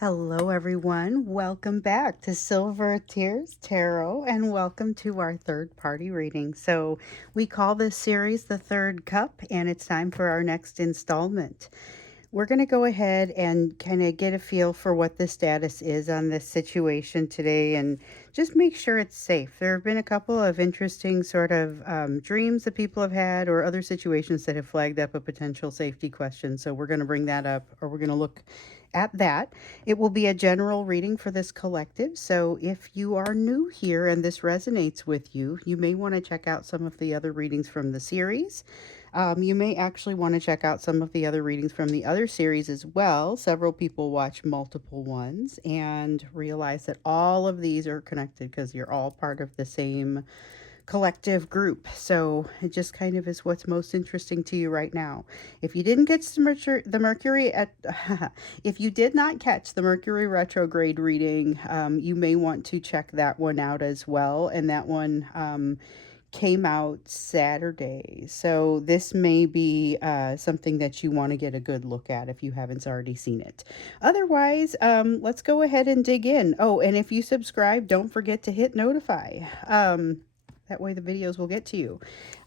Hello, everyone. Welcome back to Silver Tears Tarot, and welcome to our third party reading. So, we call this series the Third Cup, and it's time for our next installment. We're going to go ahead and kind of get a feel for what the status is on this situation today and just make sure it's safe. There have been a couple of interesting sort of dreams that people have had or other situations that have flagged up a potential safety question. So we're going to bring that up, or we're going to look at that. It will be a general reading for this collective. So if you are new here and this resonates with you, you may want to check out some of the other readings from the series. You may actually want to check out some of the other readings from the other series as well. Several people watch multiple ones and realize that all of these are connected because you're all part of the same collective group. So it just kind of is what's most interesting to you right now. If you didn't get the Mercury at, if you did not catch the Mercury retrograde reading, you may want to check that one out as well. And that one, came out Saturday. So this may be something that you want to get a good look at if you haven't already seen it. Otherwise, let's go ahead and dig in. Oh, and if you subscribe, don't forget to hit notify. That way the videos will get to you.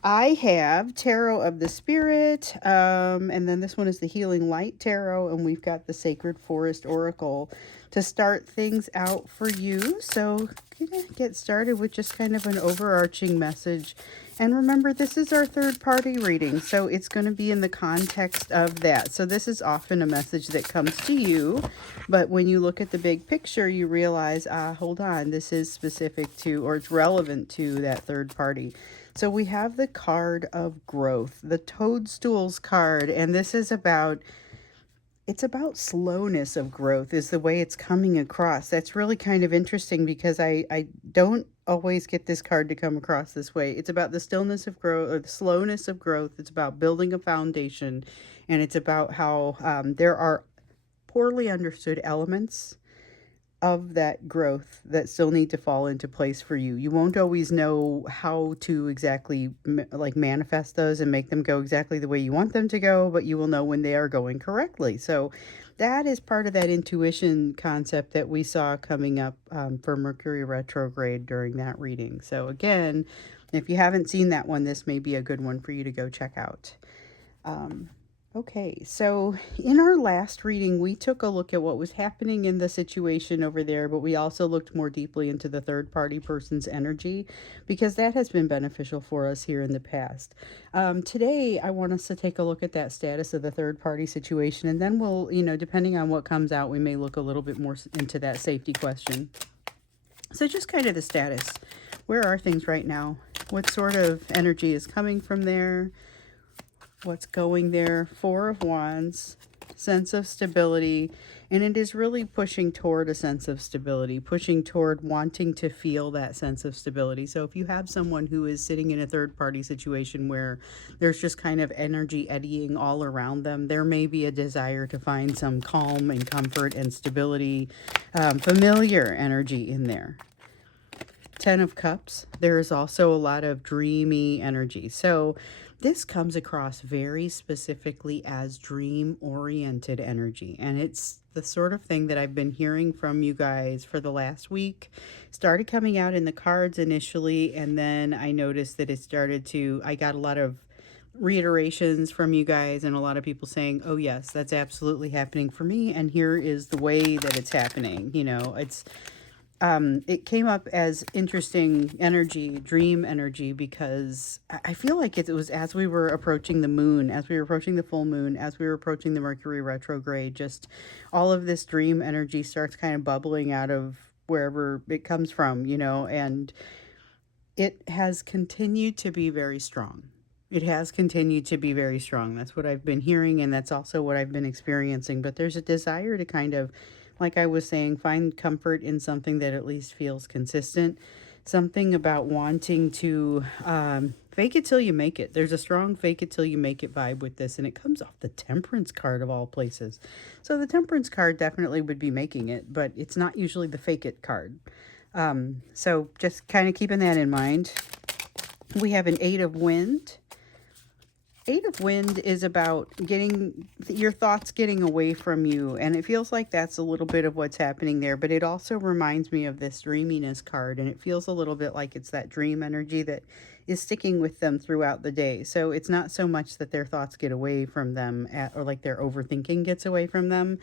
I have Tarot of the Spirit, and then this one is the Healing Light Tarot, and we've got the Sacred Forest Oracle to start things out for you. So gonna get started with just kind of an overarching message. And remember, this is our third party reading, so it's going to be in the context of that. So this is often a message that comes to you, but when you look at the big picture, you realize, hold on, this is specific to, or it's relevant to that third party. So we have the card of growth, the toadstools card, and this is about, it's about slowness of growth is the way it's coming across. That's really kind of interesting because I don't always get this card to come across this way. It's about the stillness of growth or the slowness of growth. It's about building a foundation, and it's about how there are poorly understood elements of that growth that still need to fall into place for you. You won't always know how to exactly like manifest those and make them go exactly the way you want them to go, but you will know when they are going correctly. So that is part of that intuition concept that we saw coming up for Mercury retrograde during that reading. So again, if you haven't seen that one, this may be a good one for you to go check out. Okay, so in our last reading, we took a look at what was happening in the situation over there, but we also looked more deeply into the third party person's energy because that has been beneficial for us here in the past. Today, I want us to take a look at that status of the third party situation, and then we'll, depending on what comes out, we may look a little bit more into that safety question. So, just kind of the status. Where are things right now? What sort of energy is coming from there? What's going there? Four of Wands, sense of stability, and it is really pushing toward a sense of stability, pushing toward wanting to feel that sense of stability. So if you have someone who is sitting in a third party situation where there's just kind of energy eddying all around them, there may be a desire to find some calm and comfort and stability, familiar energy in there. Ten of Cups, there is also a lot of dreamy energy. So this comes across very specifically as dream-oriented energy. And it's the sort of thing that I've been hearing from you guys for the last week. Started coming out in the cards initially, and then I noticed that I got a lot of reiterations from you guys and a lot of people saying, oh yes, that's absolutely happening for me, and here is the way that it's happening. It came up as interesting energy, dream energy, because I feel like it was as we were approaching the moon, as we were approaching the full moon, as we were approaching the Mercury retrograde, just all of this dream energy starts kind of bubbling out of wherever it comes from, and it has continued to be very strong. It has continued to be very strong. That's what I've been hearing, and that's also what I've been experiencing. But there's a desire to kind of, like I was saying, find comfort in something that at least feels consistent. Something about wanting to fake it till you make it. There's a strong fake it till you make it vibe with this, and it comes off the Temperance card of all places. So the Temperance card definitely would be making it, but it's not usually the fake it card. So just kind of keeping that in mind. We have an Eight of Wind, Eight of Wind is about getting your thoughts getting away from you, and it feels like that's a little bit of what's happening there, but it also reminds me of this dreaminess card, and it feels a little bit like it's that dream energy that is sticking with them throughout the day. So it's not so much that their thoughts get away from them or like their overthinking gets away from them.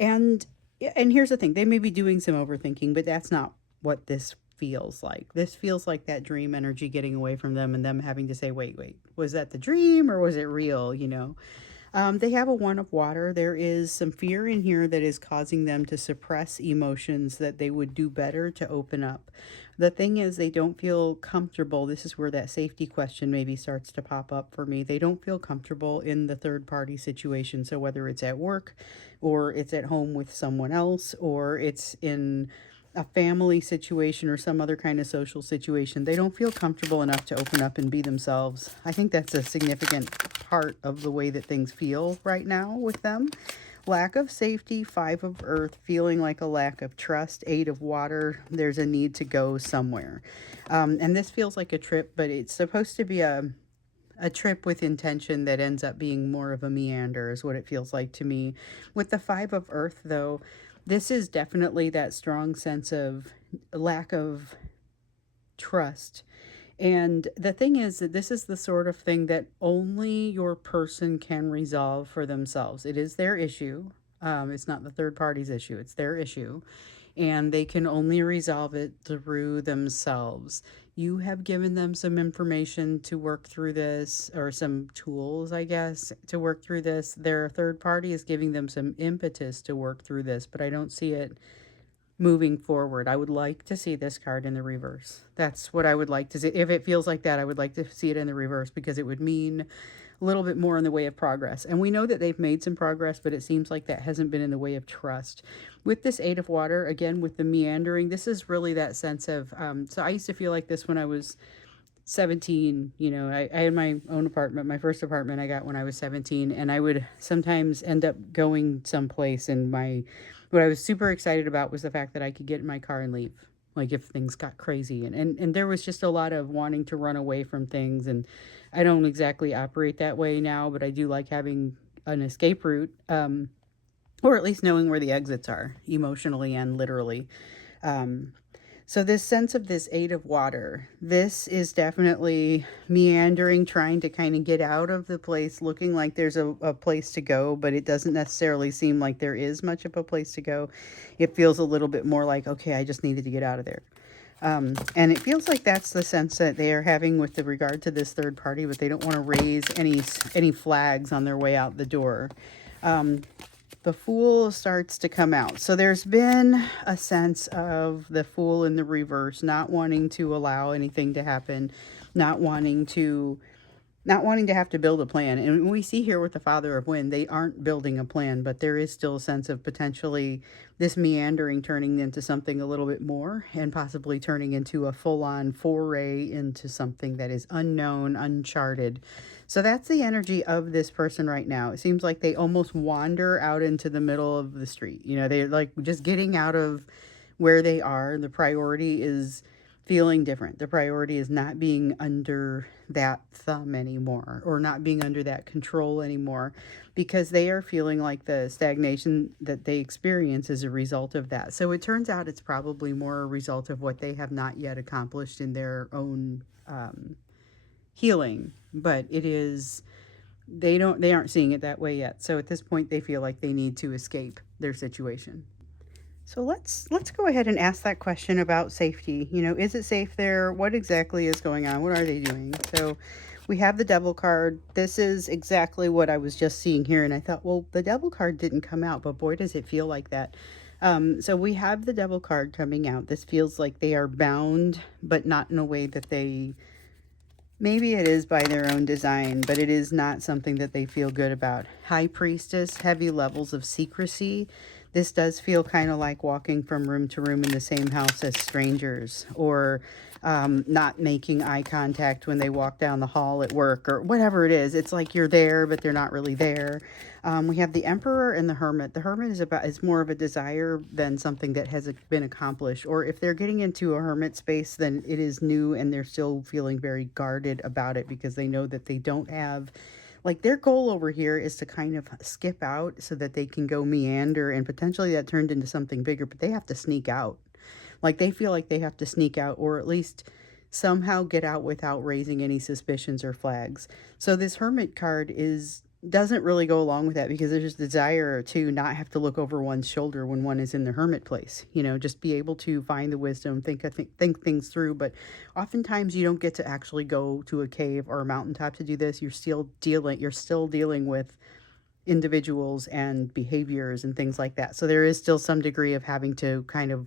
And yeah, and here's the thing, they may be doing some overthinking, but that's not what this feels like. This feels like that dream energy getting away from them and them having to say, wait, was that the dream or was it real? They have a One of Water. There is some fear in here that is causing them to suppress emotions that they would do better to open up. The thing is, they don't feel comfortable. This is where that safety question maybe starts to pop up for me. They don't feel comfortable in the third party situation. So, whether it's at work or it's at home with someone else or it's in a family situation or some other kind of social situation, they don't feel comfortable enough to open up and be themselves. I think that's a significant part of the way that things feel right now with them. Lack of safety, Five of Earth, feeling like a lack of trust, Eight of Water, there's a need to go somewhere. And this feels like a trip, but it's supposed to be a trip with intention that ends up being more of a meander is what it feels like to me. With the Five of Earth, though, this is definitely that strong sense of lack of trust. And the thing is that this is the sort of thing that only your person can resolve for themselves. It is their issue. It's not the third party's issue, it's their issue. And they can only resolve it through themselves. You have given them some information to work through this, or some tools, I guess, to work through this. Their third party is giving them some impetus to work through this, but I don't see it moving forward. I would like to see this card in the reverse. That's what I would like to see. If it feels like that, I would like to see it in the reverse because it would mean a little bit more in the way of progress. And we know that they've made some progress, but it seems like that hasn't been in the way of trust. With this Eight of Water, again, with the meandering, this is really that sense of, so I used to feel like this when I was 17. I had my own apartment. My first apartment I got when I was 17, and I would sometimes end up going someplace, and what I was super excited about was the fact that I could get in my car and leave, like if things got crazy. And there was just a lot of wanting to run away from things. And I don't exactly operate that way now, but I do like having an escape route, or at least knowing where the exits are, emotionally and literally. So this sense of this Eight of Water, this is definitely meandering, trying to kind of get out of the place, looking like there's a place to go, but it doesn't necessarily seem like there is much of a place to go. It feels a little bit more like, okay, I just needed to get out of there. And it feels like that's the sense that they are having with the regard to this third party, but they don't want to raise any flags on their way out the door. The Fool starts to come out. So there's been a sense of the Fool in the reverse, not wanting to allow anything to happen, not wanting to have to build a plan. And we see here with the Father of Wind, they aren't building a plan, but there is still a sense of potentially this meandering turning into something a little bit more, and possibly turning into a full-on foray into something that is unknown, uncharted. So that's the energy of this person right now. It seems like they almost wander out into the middle of the street. They're like just getting out of where they are. The priority is feeling different. The priority is not being under that thumb anymore, or not being under that control anymore, because they are feeling like the stagnation that they experience is a result of that. So it turns out it's probably more a result of what they have not yet accomplished in their own healing, but they aren't seeing it that way yet. So at this point they feel like they need to escape their situation. So let's go ahead and ask that question about safety. Is it safe there? What exactly is going on? What are they doing? So we have the Devil card. This is exactly what I was just seeing here, and I thought, well, the Devil card didn't come out, but boy, does it feel like that. So we have the Devil card coming out. This feels like they are bound, but not in a way that maybe it is by their own design, but it is not something that they feel good about. High Priestess, heavy levels of secrecy. This does feel kind of like walking from room to room in the same house as strangers, or not making eye contact when they walk down the hall at work, or whatever it is. It's like you're there, but they're not really there. We have the Emperor and the Hermit. The Hermit is more of a desire than something that has been accomplished. Or if they're getting into a hermit space, then it is new and they're still feeling very guarded about it, because they know that they don't have Like their goal over here is to kind of skip out so that they can go meander, and potentially that turned into something bigger, but they have to sneak out. Like they feel like they have to sneak out, or at least somehow get out without raising any suspicions or flags. So this hermit card is doesn't really go along with that, because there's this desire to not have to look over one's shoulder when one is in the hermit place. Just be able to find the wisdom, think things through. But oftentimes you don't get to actually go to a cave or a mountaintop to do this. You're still dealing with individuals and behaviors and things like that. So there is still some degree of having to kind of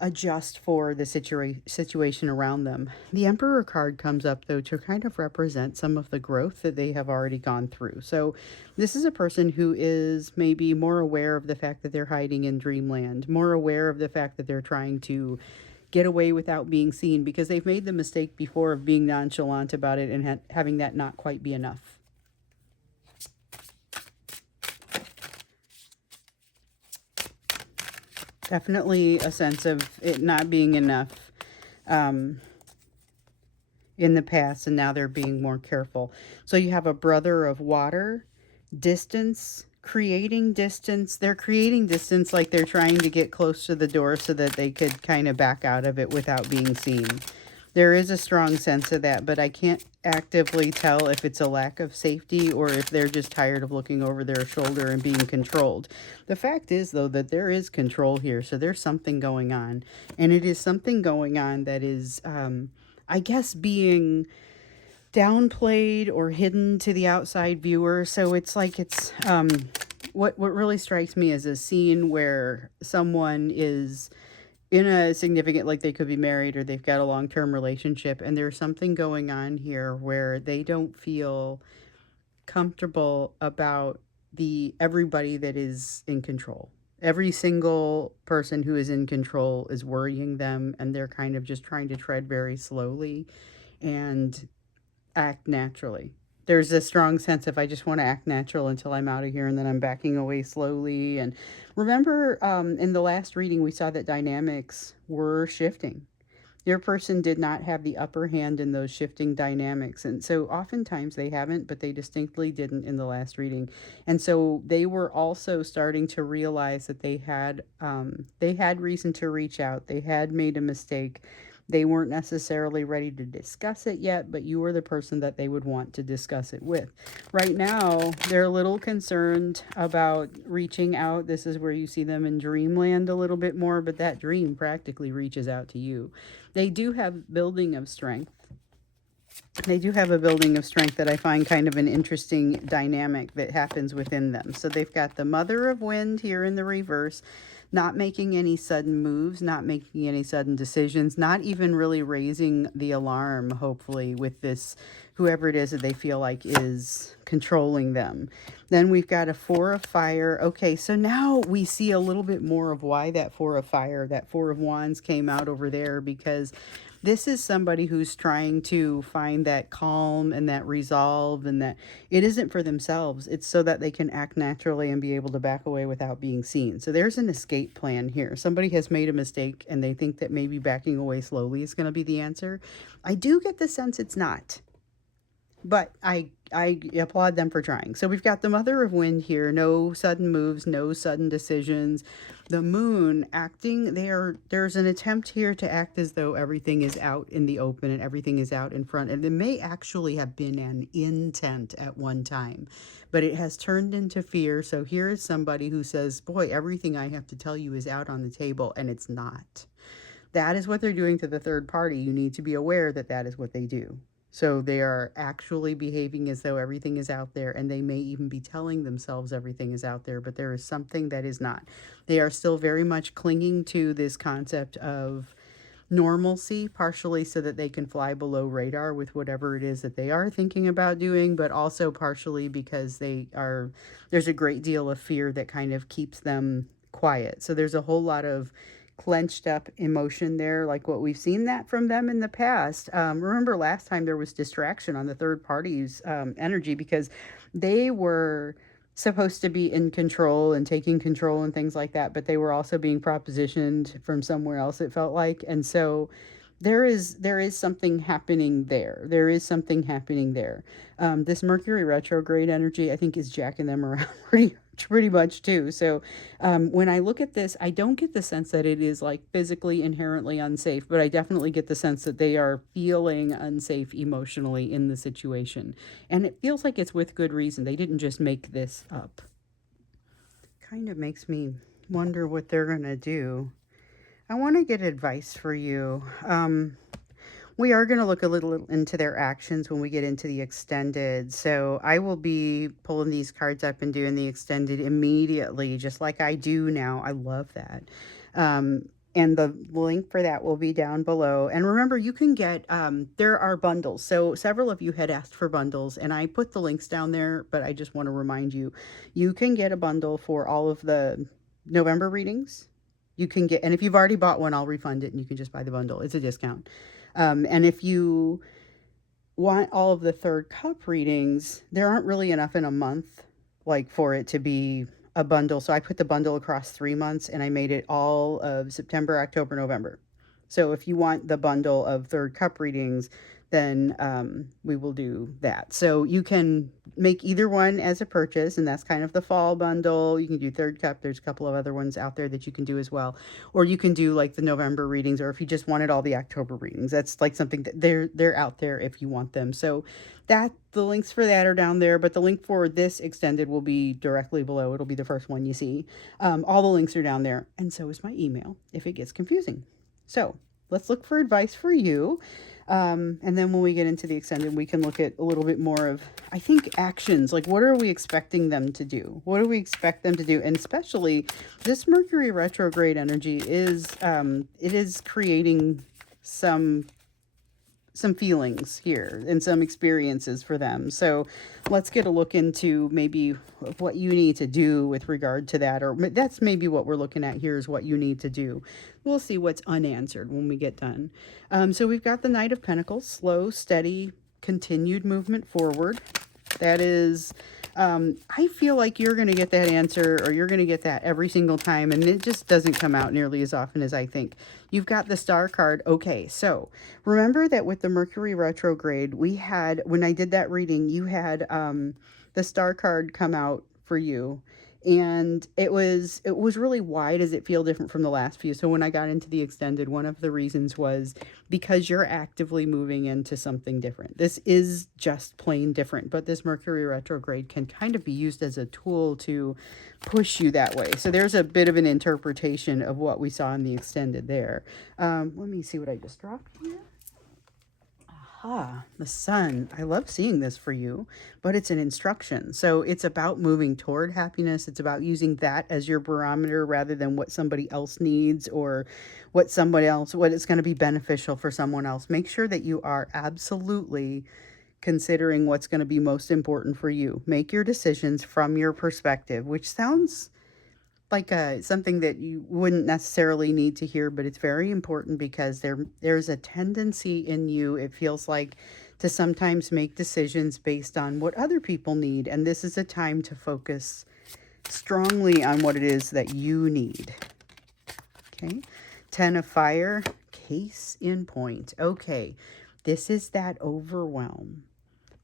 adjust for the situation around them. The Emperor card comes up, though, to kind of represent some of the growth that they have already gone through. So this is a person who is maybe more aware of the fact that they're hiding in dreamland, more aware of the fact that they're trying to get away without being seen, because they've made the mistake before of being nonchalant about it and having that not quite be enough. Definitely a sense of it not being enough um, in the past, and now they're being more careful. So you have a brother of water, distance, creating distance. They're creating distance, like they're trying to get close to the door so that they could kind of back out of it without being seen. There is a strong sense of that, but I can't actively tell if it's a lack of safety or if they're just tired of looking over their shoulder and being controlled. The fact is, though, that there is control here, so there's something going on. And it is something going on that is, I guess, being downplayed or hidden to the outside viewer. So it's like what really strikes me is a scene where someone is in a significant, like they could be married or they've got a long-term relationship, and there's something going on here where they don't feel comfortable about the everybody that is in control. Every single person who is in control is worrying them, and they're kind of just trying to tread very slowly and act naturally. There's a strong sense of, I just want to act natural until I'm out of here, and then I'm backing away slowly. And remember, in the last reading, we saw that dynamics were shifting. Your person did not have the upper hand in those shifting dynamics. And so oftentimes they haven't, but they distinctly didn't in the last reading. And so they were also starting to realize that they had reason to reach out. They had made a mistake. They weren't necessarily ready to discuss it yet, but you were the person that they would want to discuss it with. Right now, they're a little concerned about reaching out. This is where you see them in dreamland a little bit more, but that dream practically reaches out to you. They do have building of strength. They do have a building of strength that I find kind of an interesting dynamic that happens within them. So they've got the Mother of Wind here in the reverse, not making any sudden moves, not making any sudden decisions, not even really raising the alarm, hopefully, with this, whoever it is that they feel like is controlling them. Then we've got a Four of Fire. Okay, so now we see a little bit more of why that Four of Fire, that Four of Wands came out over there, because this is somebody who's trying to find that calm and that resolve, and that it isn't for themselves. It's so that they can act naturally and be able to back away without being seen. So there's an escape plan here. Somebody has made a mistake and they think that maybe backing away slowly is going to be the answer. I do get the sense it's not. But I applaud them for trying. So we've got the Mother of Wind here. No sudden moves, no sudden decisions. The Moon acting, there's an attempt here to act as though everything is out in the open and everything is out in front. And it may actually have been an intent at one time, but it has turned into fear. So here is somebody who says, boy, everything I have to tell you is out on the table, and it's not. That is what they're doing to the third party. You need to be aware that that is what they do. So they are actually behaving as though everything is out there, and they may even be telling themselves everything is out there, but there is something that is not. They are still very much clinging to this concept of normalcy, partially so that they can fly below radar with whatever it is that they are thinking about doing, but also partially because there's a great deal of fear that kind of keeps them quiet. So there's a whole lot of clenched up emotion there, like what we've seen that from them in the past. Remember last time there was distraction on the third party's energy, because they were supposed to be in control and taking control and things like that, but they were also being propositioned from somewhere else, it felt like. And so there is something happening there. There is something happening there. This Mercury retrograde energy, I think, is jacking them around pretty much too. So when I look at this, I don't get the sense that it is like physically inherently unsafe, but I definitely get the sense that they are feeling unsafe emotionally in the situation, and it feels like it's with good reason. They didn't just make this up. Kind of makes me wonder what they're gonna do. I want to get advice for you. We are going to look a little into their actions when we get into the extended. So I will be pulling these cards up and doing the extended immediately, just like I do now. I love that. And the link for that will be down below. And remember, you can get, there are bundles. So several of you had asked for bundles, and I put the links down there, but I just want to remind you, you can get a bundle for all of the November readings. You can get, and if you've already bought one, I'll refund it and you can just buy the bundle. It's a discount. And if you want all of the third cup readings, there aren't really enough in a month, like for it to be a bundle. So I put the bundle across 3 months and I made it all of September, October, November. So if you want the bundle of third cup readings, then we will do that. So you can make either one as a purchase, and that's kind of the fall bundle. You can do third cup. There's a couple of other ones out there that you can do as well. Or you can do like the November readings, or if you just wanted all the October readings, that's like something that they're out there if you want them. So that the links for that are down there, but the link for this extended will be directly below. It'll be the first one you see. All the links are down there, and so is my email if it gets confusing. So let's look for advice for you. And then when we get into the extended, we can look at a little bit more of, I think, actions. Like, what are we expecting them to do? What do we expect them to do? And especially this Mercury retrograde energy is, it is creating some feelings here and some experiences for them. So let's get a look into maybe what you need to do with regard to that, or that's maybe what we're looking at here is what you need to do. We'll see what's unanswered when we get done. So we've got the Knight of Pentacles, slow, steady, continued movement forward. That is, I feel like you're going to get that answer, or you're going to get that every single time, and it just doesn't come out nearly as often as I think. You've got the Star card. Okay, so remember that with the Mercury retrograde, we had, when I did that reading, you had the Star card come out for you. And it was really, why does it feel different from the last few? So when I got into the extended, one of the reasons was because you're actively moving into something different. This is just plain different, but this Mercury retrograde can kind of be used as a tool to push you that way. So there's a bit of an interpretation of what we saw in the extended there. Let me see what I just dropped here. The sun. I love seeing this for you, but it's an instruction. So it's about moving toward happiness. It's about using that as your barometer rather than what somebody else needs, or what is going to be beneficial for someone else. Make sure that you are absolutely considering what's going to be most important for you. Make your decisions from your perspective, which sounds like something that you wouldn't necessarily need to hear, but it's very important because there's a tendency in you, it feels like, to sometimes make decisions based on what other people need, and this is a time to focus strongly on what it is that you need. Okay, 10 of Fire, case in point. Okay, this is that overwhelm.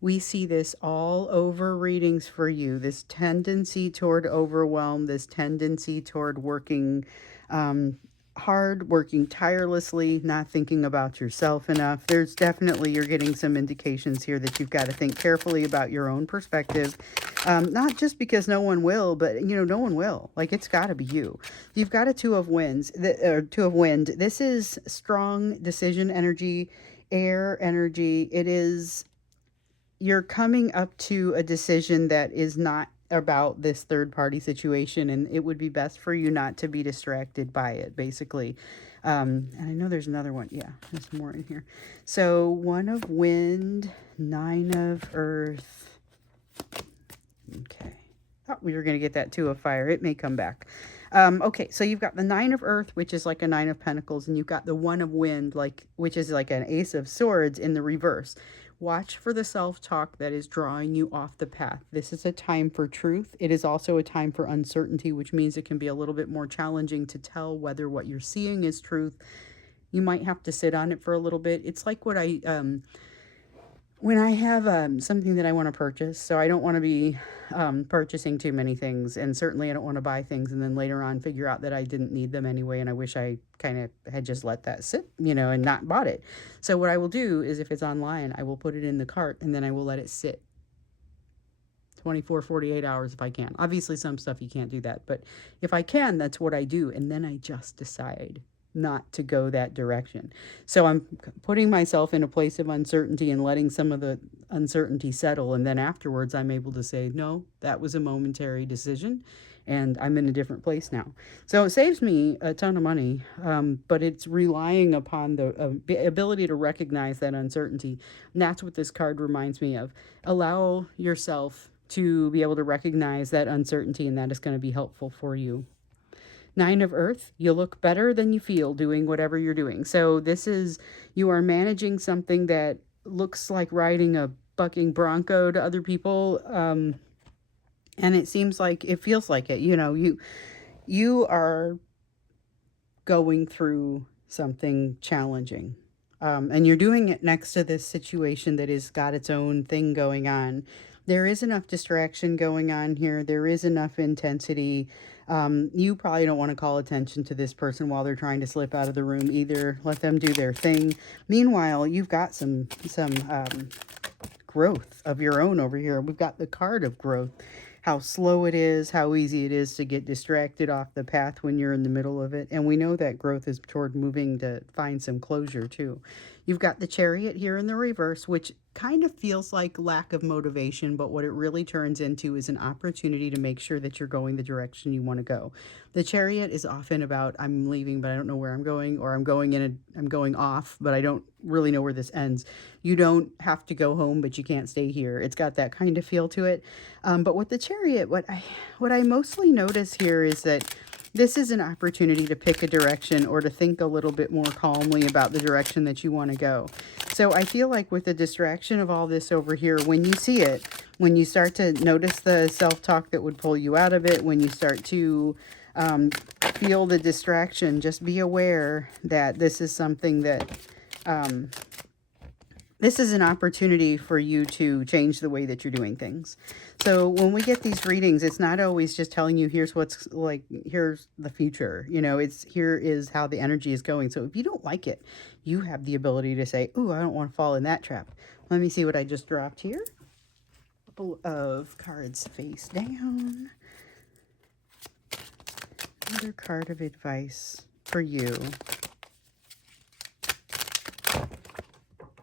We see this all over readings for you, this tendency toward overwhelm, this tendency toward working hard, working tirelessly, not thinking about yourself enough. There's definitely, you're getting some indications here that you've got to think carefully about your own perspective. Not just because no one will, but, no one will. Like, it's got to be you. You've got a Two of Wind. This is strong decision energy, air energy. It is, you're coming up to a decision that is not about this third party situation, and it would be best for you not to be distracted by it, basically. And I know there's another one. Yeah, there's more in here. So 1 of Wind, 9 of Earth. Okay. Thought we were going to get that 2 of Fire. It may come back. Okay, so you've got the 9 of Earth, which is like a 9 of Pentacles, and you've got the 1 of Wind, which is like an Ace of Swords in the reverse. Watch for the self-talk that is drawing you off the path. This is a time for truth. It is also a time for uncertainty, which means it can be a little bit more challenging to tell whether what you're seeing is truth You might have to sit on it for a little bit. It's like what when I have something that I want to purchase, so I don't want to be purchasing too many things, and certainly I don't want to buy things and then later on figure out that I didn't need them anyway, and I wish I kind of had just let that sit, and not bought it. So what I will do is if it's online, I will put it in the cart and then I will let it sit 24, 48 hours if I can. Obviously, some stuff you can't do that, but if I can, that's what I do, and then I just decide not to go that direction. So I'm putting myself in a place of uncertainty and letting some of the uncertainty settle. And then afterwards, I'm able to say, no, that was a momentary decision and I'm in a different place now. So it saves me a ton of money, but it's relying upon the ability to recognize that uncertainty. And that's what this card reminds me of. Allow yourself to be able to recognize that uncertainty, and that is going to be helpful for you. Nine of Earth, you look better than you feel doing whatever you're doing. So this is, you are managing something that looks like riding a bucking bronco to other people. And it seems like, it feels like it, you are going through something challenging. And you're doing it next to this situation that has got its own thing going on. There is enough distraction going on here. There is enough intensity. You probably don't want to call attention to this person while they're trying to slip out of the room either. Let them do their thing. Meanwhile, you've got some growth of your own over here. We've got the card of growth. How slow it is, how easy it is to get distracted off the path when you're in the middle of it. And we know that growth is toward moving to find some closure too. You've got the Chariot here in the reverse, which kind of feels like lack of motivation, but what it really turns into is an opportunity to make sure that you're going the direction you want to go. The Chariot is often about, I'm leaving, but I don't know where I'm going, or I'm going off, but I don't really know where this ends. You don't have to go home, but you can't stay here. It's got that kind of feel to it. But with the Chariot, what I mostly notice here is that this is an opportunity to pick a direction or to think a little bit more calmly about the direction that you want to go. So I feel like with the distraction of all this over here, when you see it, when you start to notice the self-talk that would pull you out of it, when you start to feel the distraction, just be aware that this is something that this is an opportunity for you to change the way that you're doing things. So when we get these readings, it's not always just telling you here's what's like, here's the future, it's here is how the energy is going. So if you don't like it, you have the ability to say, ooh, I don't want to fall in that trap. Let me see what I just dropped here. A couple of cards face down. Another card of advice for you.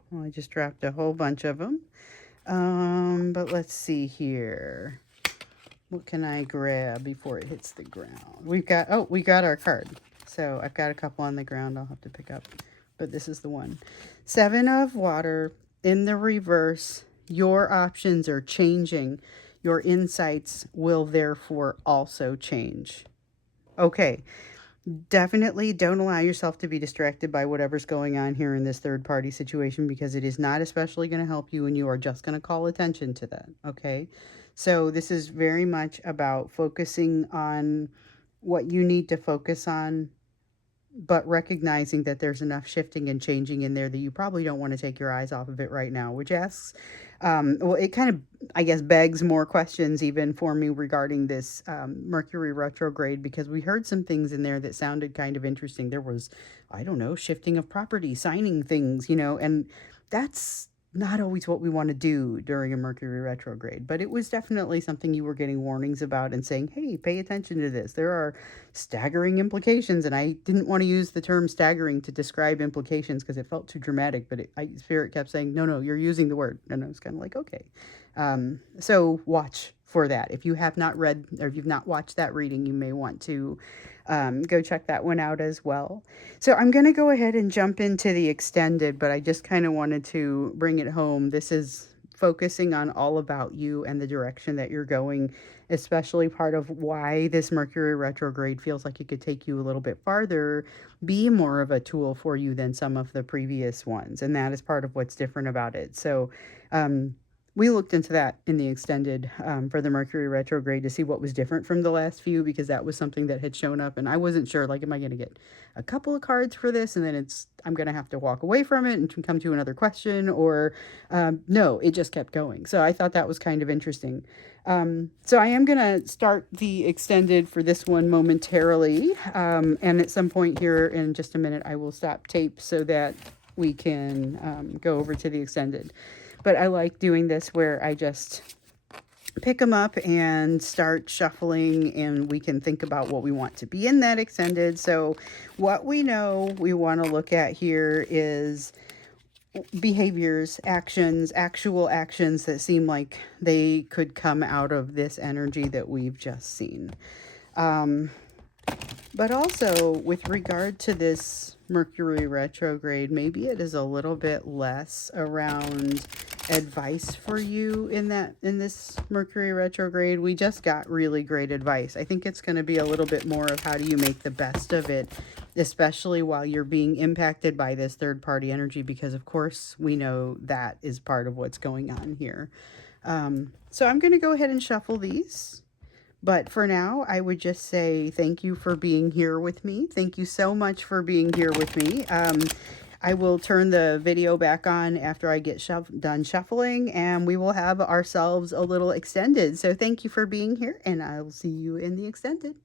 Well, I just dropped a whole bunch of them. But let's see here. What can I grab before it hits the ground? We got our card. So I've got a couple on the ground I'll have to pick up. But this is the one. Seven of Water in the reverse. Your options are changing. Your insights will therefore also change. Okay. Definitely don't allow yourself to be distracted by whatever's going on here in this third party situation, because it is not especially going to help you and you are just going to call attention to that. Okay. So this is very much about focusing on what you need to focus on, but recognizing that there's enough shifting and changing in there that you probably don't want to take your eyes off of it right now, which asks, well, it kind of, I guess, begs more questions even for me regarding this Mercury retrograde, because we heard some things in there that sounded kind of interesting. There was, I don't know, shifting of property, signing things, and that's not always what we want to do during a Mercury retrograde, but it was definitely something you were getting warnings about and saying, hey, pay attention to this. There are staggering implications. And I didn't want to use the term staggering to describe implications because it felt too dramatic, but Spirit kept saying, no, you're using the word. And I was kind of like, okay. So watch for that. If you have not read or if you've not watched that reading, you may want to go check that one out as well. So I'm going to go ahead and jump into the extended, but I just kind of wanted to bring it home. This is focusing on all about you and the direction that you're going, especially part of why this Mercury retrograde feels like it could take you a little bit farther, be more of a tool for you than some of the previous ones. And that is part of what's different about it. So, we looked into that in the extended for the Mercury retrograde to see what was different from the last few, because that was something that had shown up and I wasn't sure, like, am I going to get a couple of cards for this and then I'm going to have to walk away from it and come to another question, or no, it just kept going. So I thought that was kind of interesting. So I am going to start the extended for this one momentarily. And at some point here in just a minute, I will stop tape so that we can go over to the extended. But I like doing this where I just pick them up and start shuffling, and we can think about what we want to be in that extended. So what we know we want to look at here is behaviors, actions, actual actions that seem like they could come out of this energy that we've just seen. But also with regard to this Mercury retrograde, maybe it is a little bit less around advice for you in this Mercury retrograde. We just got really great advice. I think it's going to be a little bit more of how do you make the best of it, especially while you're being impacted by this third party energy, because of course we know that is part of what's going on here. So I'm going to go ahead and shuffle these. But for now, I would just say thank you for being here with me. Thank you so much for being here with me. I will turn the video back on after I get done shuffling, and we will have ourselves a little extended. So thank you for being here, and I'll see you in the extended.